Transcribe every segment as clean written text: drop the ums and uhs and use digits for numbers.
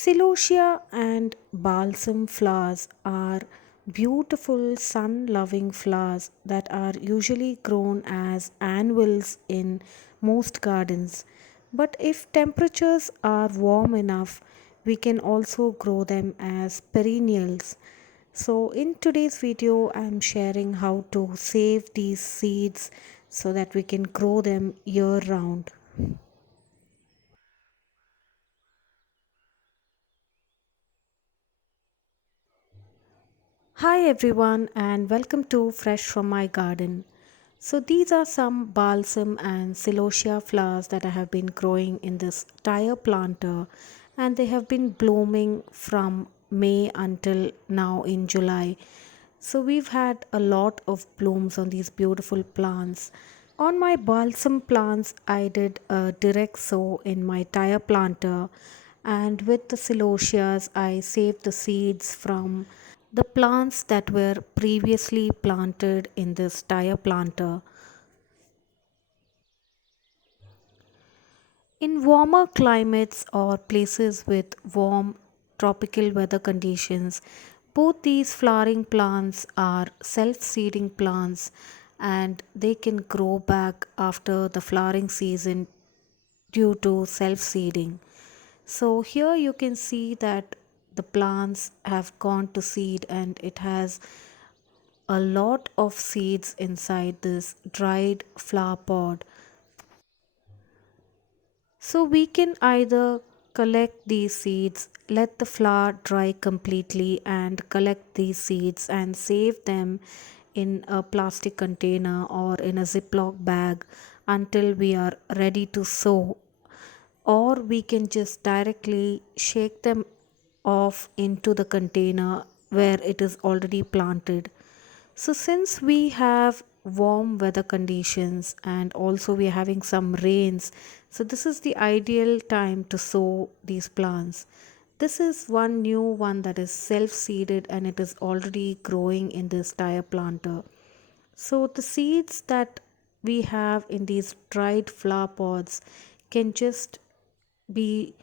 Celosia and balsam flowers are beautiful sun loving flowers that are usually grown as annuals in most gardens. But if temperatures are warm enough, we can also grow them as perennials. So, in today's video, I'm sharing how to save these seeds so that we can grow them year round. Hi everyone and welcome to Fresh from My Garden. So these are some balsam and celosia flowers that I have been growing in this tyre planter, and they have been blooming from May until now in July. So we've had a lot of blooms on these beautiful plants. On my balsam plants, I did a direct sow in my tyre planter, and with the celosias, I saved the seeds from the plants that were previously planted in this tyre planter. In warmer climates or places with warm tropical weather conditions, both these flowering plants are self seeding plants and they can grow back after the flowering season due to self seeding. So, here you can see that the plants have gone to seed and it has a lot of seeds inside this dried flower pod. So we can either collect these seeds, let the flower dry completely, and collect these seeds and save them in a plastic container or in a Ziploc bag until we are ready to sow, or we can just directly shake them off into the container where it is already planted. So, since we have warm weather conditions and also we are having some rains, so this is the ideal time to sow these plants. This is one new one that is self seeded and it is already growing in this tire planter. So, the seeds that we have in these dried flower pods can just be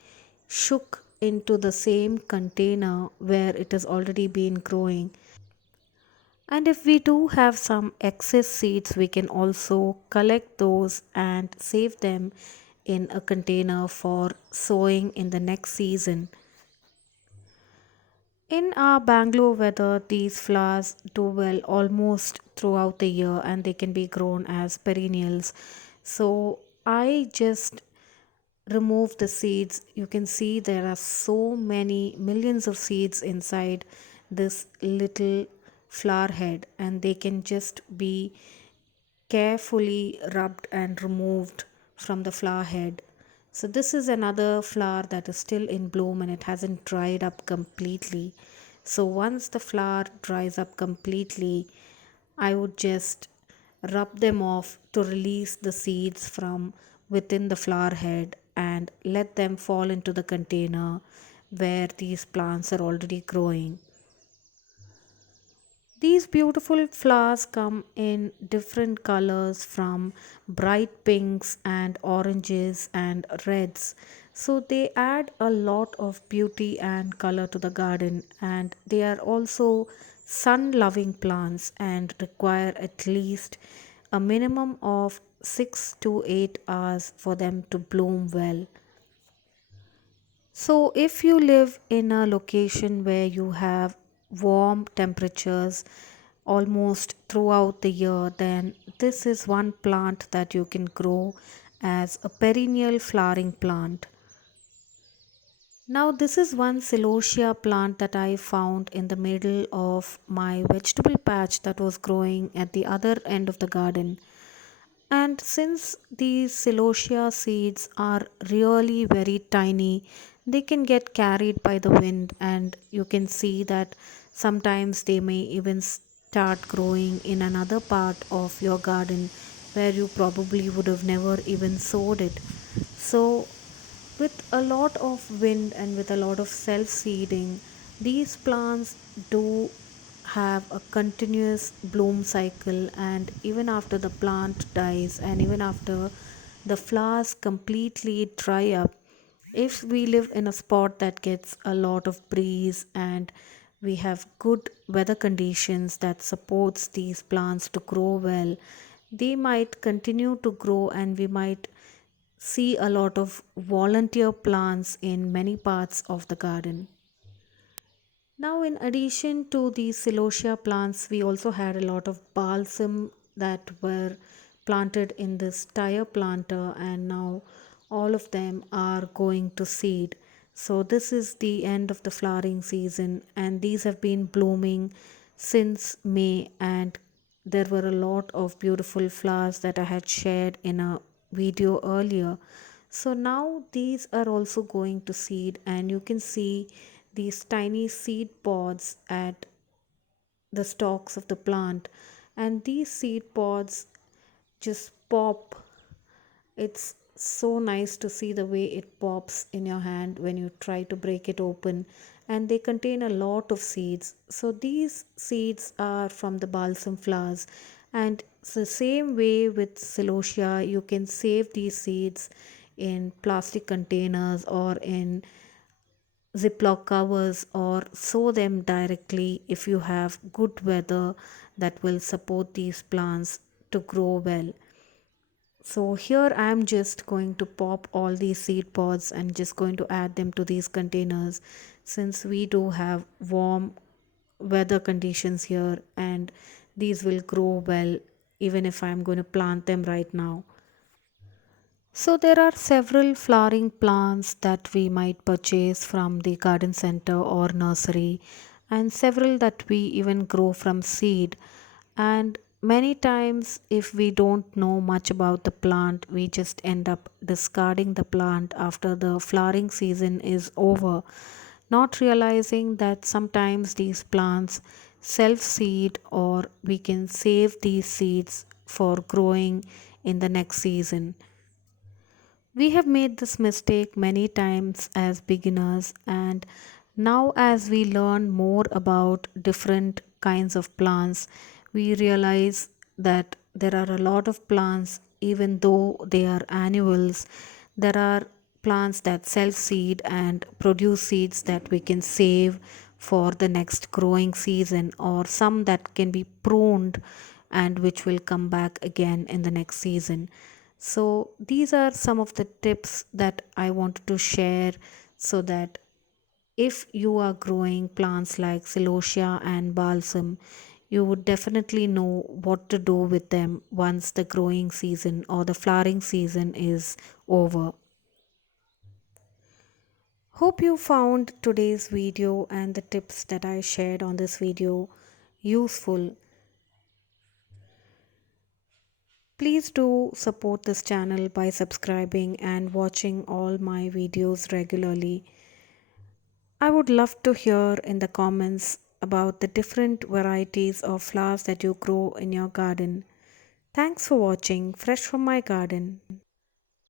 shook into the same container where it has already been growing. And if we do have some excess seeds, we can also collect those and save them in a container for sowing in the next season. In our Bangalore weather, these flowers do well almost throughout the year and they can be grown as perennials. So I just remove the seeds. You can see there are so many millions of seeds inside this little flower head, and they can just be carefully rubbed and removed from the flower head. So, this is another flower that is still in bloom and it hasn't dried up completely. So, once the flower dries up completely, I would just rub them off to release the seeds from within the flower head and let them fall into the container where these plants are already growing. These beautiful flowers come in different colors from bright pinks and oranges and reds. So they add a lot of beauty and color to the garden, and they are also sun loving plants and require at least a minimum of 6 to 8 hours for them to bloom well. So, if you live in a location where you have warm temperatures almost throughout the year, then this is one plant that you can grow as a perennial flowering plant. Now, this is one celosia plant that I found in the middle of my vegetable patch that was growing at the other end of the garden. And since these celosia seeds are really very tiny, they can get carried by the wind, and you can see that sometimes they may even start growing in another part of your garden where you probably would have never even sowed it. So, with a lot of wind and with a lot of self seeding, these plants do have a continuous bloom cycle, and even after the plant dies and even after the flowers completely dry up, if we live in a spot that gets a lot of breeze and we have good weather conditions that supports these plants to grow well, they might continue to grow and we might see a lot of volunteer plants in many parts of the garden. Now, in addition to the celosia plants, we also had a lot of balsam that were planted in this tyre planter, and now all of them are going to seed. So, this is the end of the flowering season, and these have been blooming since May, and there were a lot of beautiful flowers that I had shared in a video earlier. So now these are also going to seed, and you can see these tiny seed pods at the stalks of the plant, and these seed pods just pop. It's so nice to see the way it pops in your hand when you try to break it open, and they contain a lot of seeds. So these seeds are from the balsam flowers, and it's the same way with celosia. You can save these seeds in plastic containers or in Ziploc covers or sow them directly if you have good weather that will support these plants to grow well. So here I am just going to pop all these seed pods and just going to add them to these containers, since we do have warm weather conditions here and these will grow well even if I am going to plant them right now. So there are several flowering plants that we might purchase from the garden center or nursery, and several that we even grow from seed. And many times if we don't know much about the plant, we just end up discarding the plant after the flowering season is over, not realizing that sometimes these plants self seed or we can save these seeds for growing in the next season. We have made this mistake many times as beginners, and now, as we learn more about different kinds of plants, we realize that there are a lot of plants, even though they are annuals, there are plants that self seed and produce seeds that we can save for the next growing season, or some that can be pruned and which will come back again in the next season. So, these are some of the tips that I wanted to share so that if you are growing plants like celosia and balsam, you would definitely know what to do with them once the growing season or the flowering season is over. Hope you found today's video and the tips that I shared on this video useful. Please do support this channel by subscribing and watching all my videos regularly. I would love to hear in the comments about the different varieties of flowers that you grow in your garden. Thanks for watching Fresh from my garden.